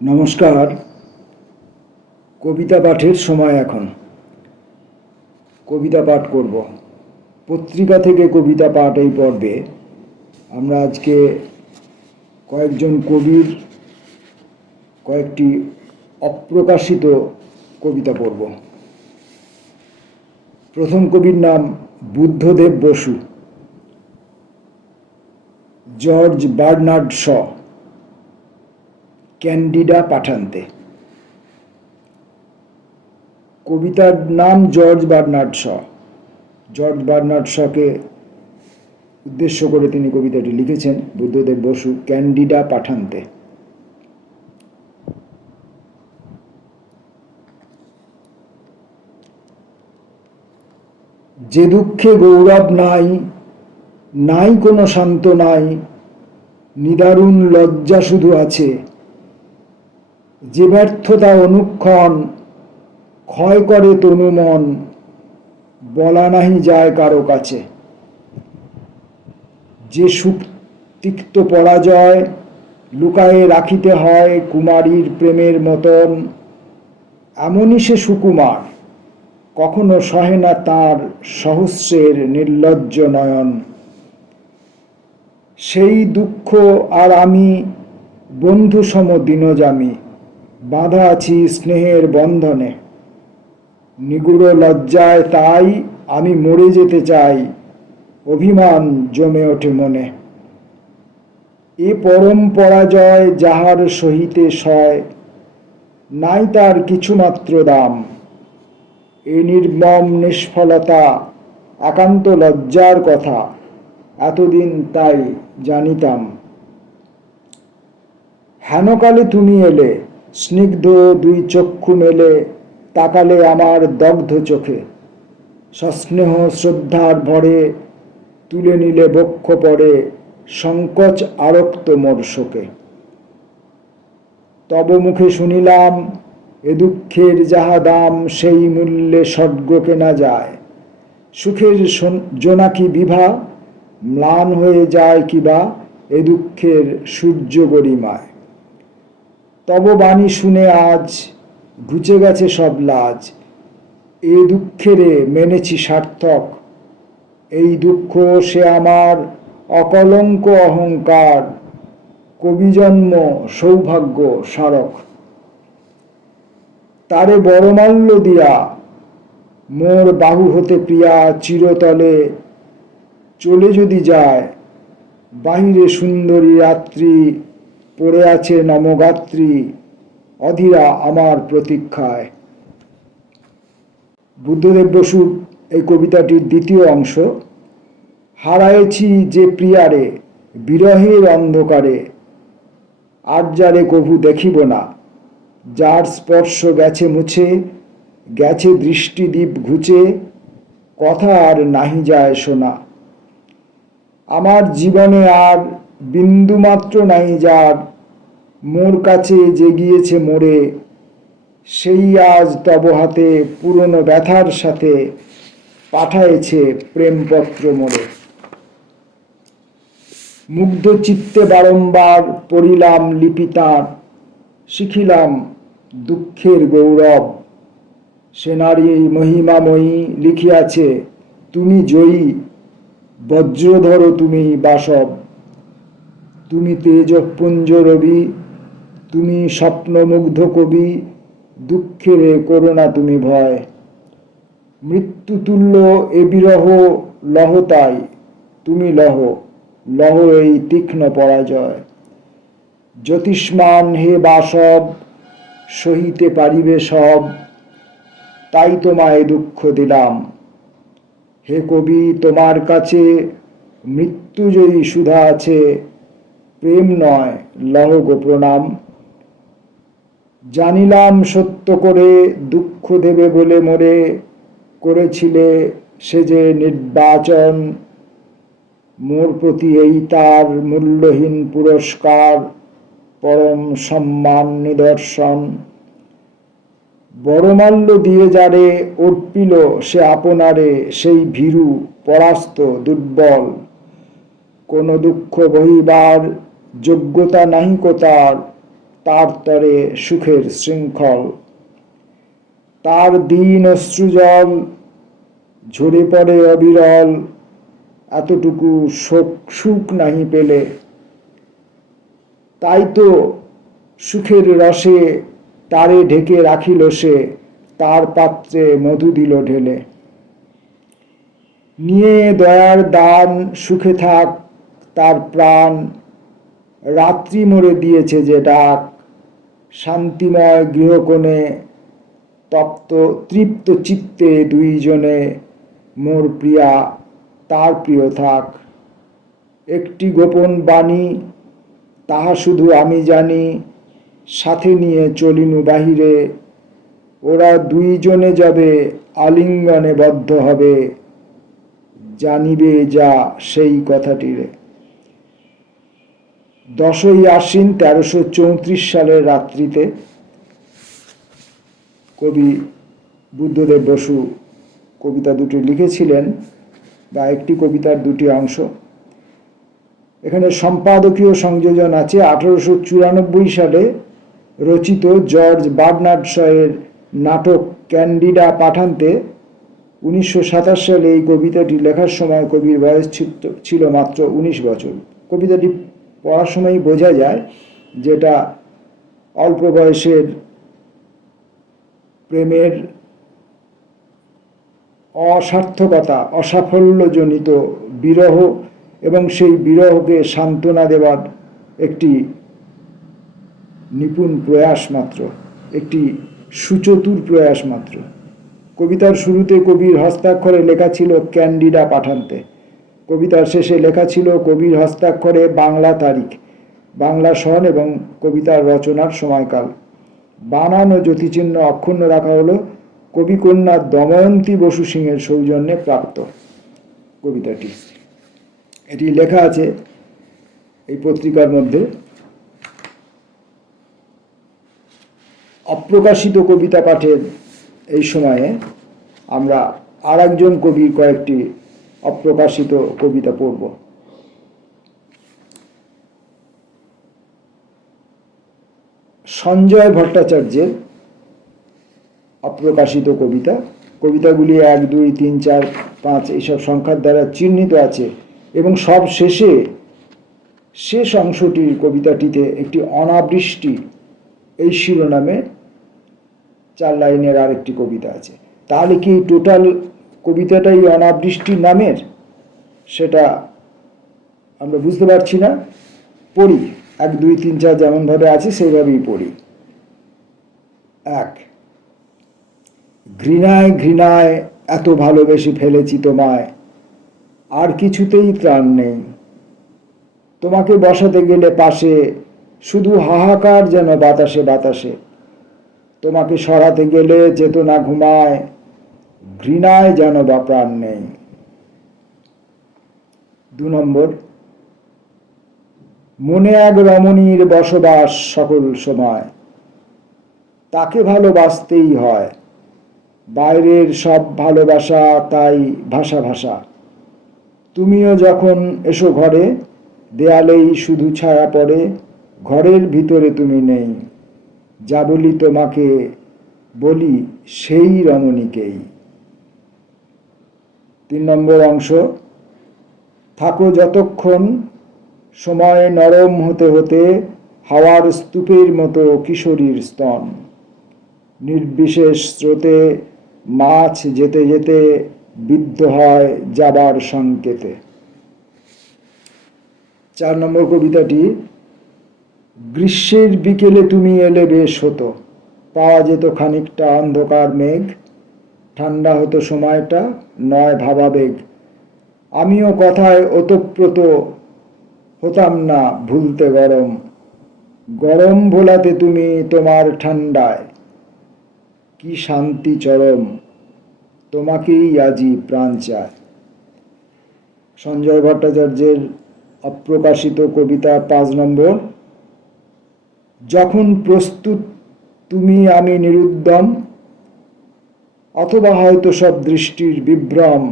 নমস্কার। কবিতা পাঠের সময় এখন। কবিতা পাঠ করব। পত্রিকা থেকে কবিতা পাঠ এই পর্বে আমরা আজকে কয়েকজন কবির কয়েকটি অপ্রকাশিত কবিতা পড়ব। প্রথম কবির নাম Buddhadeb Basu, George Bernard Shaw, Candida পাঠান্তে। কবিতার নাম George Bernard Shaw. George Bernard শকে উদ্দেশ্য করে তিনি কবিতাটি লিখেছেন। বুদ্ধদেব বসু, ক্যান্ডিডা পাঠান্তে। যে দুঃখে গৌরব নাই, নাই কোনো শান্ত নাই, নিদারুণ লজ্জা শুধু আছে, যে ব্যর্থতা অনুক্ষণ ক্ষয় করে তনু মন, বলা নাহি যায় কারো কাছে। যে সুখ তিক্ত পরাজয় লুকায়ে রাখিতে হয় কুমারীর প্রেমের মতন, এমনই সে সুকুমার, কখনো সহে না তাঁর সহস্রের নির্লজ্জ নয়ন। সেই দুঃখ আর আমি বন্ধু সম দিনজামি, বাঁধা আছি স্নেহের বন্ধনে। নিগুড় লজ্জায় তাই আমি মরে যেতে চাই, অভিমান জমে ওঠে মনে। এ পরম পরাজয় যাহার সহিতে সয়, নাই তার কিছুমাত্র দাম। এ নির্মম নিষ্ফলতা একান্ত লজ্জার কথা, এতদিন তাই জানিতাম। হেনকালে তুমি এলে, স্নিগ্ধ দুই চক্ষু মেলে তাকালে আমার দগ্ধ চোখে। সস্নেহ শ্রদ্ধার ভরে তুলে নিলে বক্ষ পড়ে, সংকোচ আরক্ত মোর শোকে। তব মুখে শুনিলাম, এ দুঃখের যাহা দাম, সেই মূল্যে স্বর্গ কেনা যায়। সুখের জোনাকি বিভা, ম্লান হয়ে যায় কিবা এ দুঃখের সূর্য গরিমায়। তব বাণী শুনে আজ ঘুচে গেছে সব লাজ, এ দুঃখেরে মেনেছি সার্থক। এই দুঃখ সে আমার অকলঙ্ক অহংকার, কবিজন্ম সৌভাগ্য স্মারক। তারে বড়মাল্য দিয়া মোর বাহু হতে প্রিয়া চিরতলে চলে যদি যায়, বাহিরে সুন্দরী রাত্রি পড়ে আছে নমগাত্রী, অধীরা আমার প্রতীক্ষায়। বুদ্ধদেব বসুর এই কবিতাটির দ্বিতীয় অংশ। হারায়েছি যে প্রিয়ারে বিরহের অন্ধকারে, আর যারে কভু দেখিব না, যার স্পর্শ গেছে মুছে, গেছে দৃষ্টিদীপ ঘুচে, কথা আর নাহি যায় শোনা। আমার জীবনে আর বিন্দুমাত্র নাই যার, মোর কাছে যে গিয়েছে মোরে, সেই আজ তব হাতে পুরনো ব্যথার সাথে পাঠায়েছে প্রেমপত্র মোরে। মুগ্ধ চিত্তে বারংবার পড়িলাম লিপি তাঁর, শিখিলাম দুঃখের গৌরব। সে নারী মহিমাময়ী লিখিয়াছে তুমি জয়ী, বজ্রধর তুমি বাসব। তুমি তেজপুঞ্জ রবি, তুমি স্বপ্নমুগ্ধ কবি, দুঃখেরে করোনা তুমি ভয়। মৃত্যুতুল্য এ বিরহ লহ তাই, তুমি লহ, লহ এই তীক্ষ্ণ পরাজয়। জ্যোতিষ্মান হে বাসব, সহিতে পারিবে সব, তাই তোমায় দুঃখ দিলাম। হে কবি তোমার কাছে মৃত্যুজয়ী সুধা আছে, প্রেম নয় লহ গো প্রণাম। জানিলাম সত্য করে দুঃখ দেবে বলে মোরে, করেছিলে সে যে নির্বাচন। মোর প্রতি এই তার মূল্যহীন পুরস্কার, পরম সম্মান নিদর্শন। বড়মাল্য দিয়ে যারে অর্পিল সে আপনারে, সেই ভীরু পরাস্ত দুর্বল। কোনো দুঃখ বহিবার যোগ্যতা নাহি কো তার, তার তরে সুখের শৃঙ্খল। তার দিন অশ্রুজল ঝরে পড়ে অবিরল, এতটুকু সুখ নাহি পেলে। তাই তো সুখের রসে তারে ঢেকে রাখিল সে, তার পাত্রে মধু দিল ঢেলে। নিয়ে দয়ার দান সুখে থাক তার প্রাণ, রাত্রি মোরে দিয়েছে যে ডাক। শান্তিময় গৃহকোণে তৃপ্ত চিত্তে দুইজনে, মোর প্রিয়া তার প্রিয় থাক। একটি গোপন বাণী তাহা শুধু আমি জানি, সাথে নিয়ে চলিনু বাহিরে। ওরা দুইজনে যাবে আলিঙ্গনে বদ্ধ হবে, জানিবে যা সেই কথাটিরে। 10ই আশ্বিন 1334 সালের রাত্রিতে কবি বুদ্ধদেব বসু কবিতা দুটি লিখেছিলেন, বা একটি কবিতার দুটি অংশ। এখানে সম্পাদকীয় সংযোজন আছে 1894 সালে রচিত জর্জ বার্নার্ড শয়ের নাটক ক্যান্ডিডা পাঠান্তে। 1927 সালে এই কবিতাটি লেখার সময় কবির বয়স ছিল মাত্র 19 বছর। কবিতাটি পড়ার সময়ই বোঝা যায় যেটা অল্প বয়সের প্রেমের অসার্থকতা, অসাফল্যজনিত বিরহ এবং সেই বিরহকে সান্ত্বনা দেওয়ার একটি নিপুণ প্রয়াস মাত্র, একটি সুচতুর প্রয়াস মাত্র। কবিতার শুরুতে কবির হস্তাক্ষরে লেখা ছিল ক্যান্ডিডা পাঠান্তে। কবিতার শেষে লেখা ছিল কবির হস্তাক্ষরে বাংলা তারিখ, বাংলা সন এবং কবিতার রচনার সময়কাল। বানান ও জ্যোতিচিহ্ন অক্ষুণ্ণ রাখা হলো কবিকন্যা দময়ন্তী বসু সিংয়ের সৌজন্যে প্রাপ্ত কবিতাটি। এটি লেখা আছে এই পত্রিকার মধ্যে। অপ্রকাশিত কবিতা পাঠের এই সময়ে আমরা আর একজন কবির কয়েকটি অপ্রকাশিত কবিতা পড়ব। সঞ্জয় ভট্টাচার্যের অপ্রকাশিত কবিতা। কবিতাগুলি 1, 2, 3, 4, 5 এইসব সংখ্যার দ্বারা চিহ্নিত আছে এবং সব শেষ অংশটির কবিতাটিতে একটি অনাবৃষ্টি এই শিরোনামে 4 লাইনের আরেকটি কবিতা আছে। তাহলে কি টোটাল কবিতাটাই অনাবৃষ্টি নামের, সেটা আমরা বুঝতে পারছি না। পড়ি, 1, 2, 3, 4 যেমনভাবে আছে সেইভাবেই পড়ি। 1, ঘৃণায় ঘৃণায় এত ভালোবেসে ফেলেছি তোমায়, আর কিছুতেই ত্রাণ নেই। তোমাকে বসাতে গেলে পাশে শুধু হাহাকার যেন বাতাসে বাতাসে। তোমাকে সরাতে গেলে চেতনা ঘুমায়, ঘৃণায় যেন বা প্রাণ নেই। 2 নম্বর, মনে এক রমণীর বসবাস সকল সময়, তাকে ভালোবাসতেই হয়। বাইরের সব ভালোবাসা তাই ভাষা ভাষা। তুমিও যখন এসো ঘরে, দেয়ালেই শুধু ছায়া পড়ে, ঘরের ভিতরে তুমি নেই। যা বলি তোমাকে বলি সেই রমণীকেই। 3 নম্বর অংশ, থাকো যতক্ষণ সময় নরম হতে হতে হাওয়ার স্তূপের মতো কিশোরীর স্তন। নির্বিশেষ স্রোতে মাছ যেতে যেতে বিদ্ধ হয় যাবার সংকেতে। 4 নম্বর কবিতাটি, গ্রীষ্মের বিকেলে তুমি এলে বেশ হতো, পাওয়া যেত খানিকটা অন্ধকার মেঘ, ঠান্ডা হতো সময়টা নয় ভাবাবেগ। আমিও কথায় ওতপ্রোত হতাম না ভুলতে গরম, গরম ভোলাতে তুমি তোমার ঠান্ডায়, কি শান্তি চরম, তোমাকেই আজি প্রাণ চায়। সঞ্জয় ভট্টাচার্যের অপ্রকাশিত কবিতা 5 নম্বর, যখন প্রস্তুত তুমি আমি নিরুদ্যম, অথবা হয়তো সব দৃষ্টির বিভ্রম,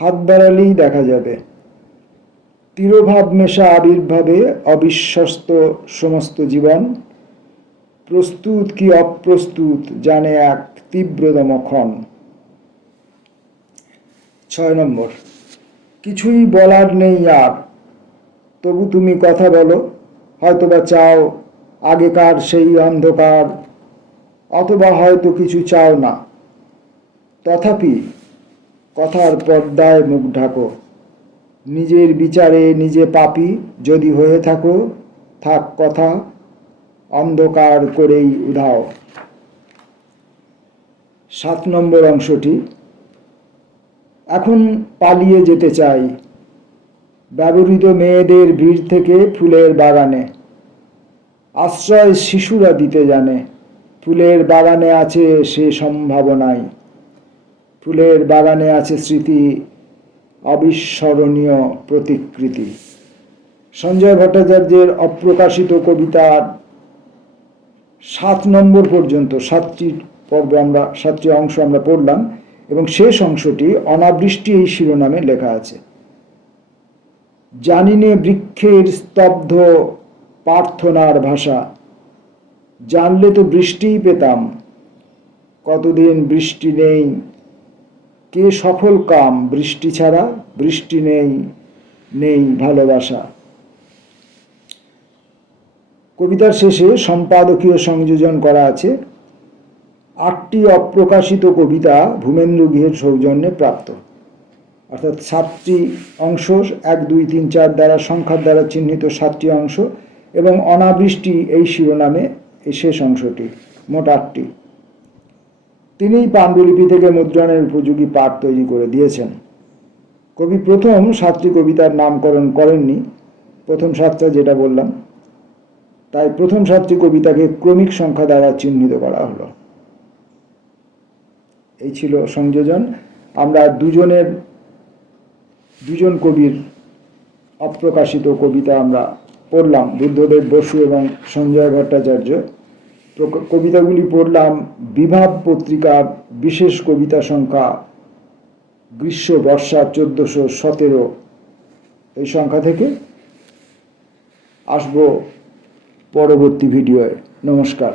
হাত বাড়ালেই দেখা যাবে। তিরোভাব মেশা আবির্ভাবে অবিশ্বস্ত সমস্ত জীবন, প্রস্তুত কি অপ্রস্তুত জানে এক তীব্রতম ক্ষণ। 6 নম্বর, কিছুই বলার নেই আর, তবু তুমি কথা বলো, হয়তোবা চাও আগেকার সেই অন্ধকার, অথবা হয়তো কিছু চাও না, তথাপি কথার পর্দায় মুখ ঢাকো। নিজের বিচারে নিজে পাপী যদি হয়ে থাকো, থাক কথা অন্ধকার করেই উধাও। 7 নম্বর অংশটি, এখন পালিয়ে যেতে চাই ব্যবহৃত মেয়েদের ভিড় থেকে ফুলের বাগানে। আশ্রয় শিশুরা দিতে জানে, ফুলের বাগানে আছে সে সম্ভাবনাই। ফুলের বাগানে আছে স্মৃতি, অবিস্মরণীয় প্রতিকৃতি। সঞ্জয় ভট্টাচার্যের অপ্রকাশিত কবিতার 7 নম্বর পর্যন্ত 7টি অংশ আমরা পড়লাম, এবং শেষ অংশটি অনাবৃষ্টি এই শিরোনামে লেখা আছে। জানিনে বৃক্ষের স্তব্ধ প্রার্থনার ভাষা, জানলে তো বৃষ্টিই পেতাম, কতদিন বৃষ্টি নেই, কে সফল কাম বৃষ্টি ছাড়া, বৃষ্টি নেই, নেই ভালোবাসা। কবিতার শেষে সম্পাদকীয় সংযোজন করা আছে। 8টি অপ্রকাশিত কবিতা ভূমেন্দ্র গুহের সৌজন্যে প্রাপ্ত, অর্থাৎ 7টি অংশ, 1, 2, 3, 4 দ্বারা সংখ্যার দ্বারা চিহ্নিত 7টি অংশ, এবং অনাবৃষ্টি এই শিরোনামে এই শেষ অংশটি, মোট 8টি। তিনিই পাণ্ডুলিপি থেকে মুদ্রণের উপযোগী পাঠ তৈরি করে দিয়েছেন। কবি প্রথম 7টি কবিতার নামকরণ করেননি, প্রথম 7টা যেটা বললাম, তাই প্রথম 7টি কবিতাকে ক্রমিক সংখ্যা দ্বারা চিহ্নিত করা হলো। এই ছিল সংযোজন। আমরা দুজন কবির অপ্রকাশিত কবিতা আমরা পড়লাম, বুদ্ধদেব বসু এবং সঞ্জয় ভট্টাচার্য। কবিতাগুলি পড়লাম বিভাব পত্রিকার বিশেষ কবিতা সংখ্যা গ্রীষ্ম বর্ষা 1417 এই সংখ্যা থেকে। আসবো পরবর্তী ভিডিওয়ে। নমস্কার।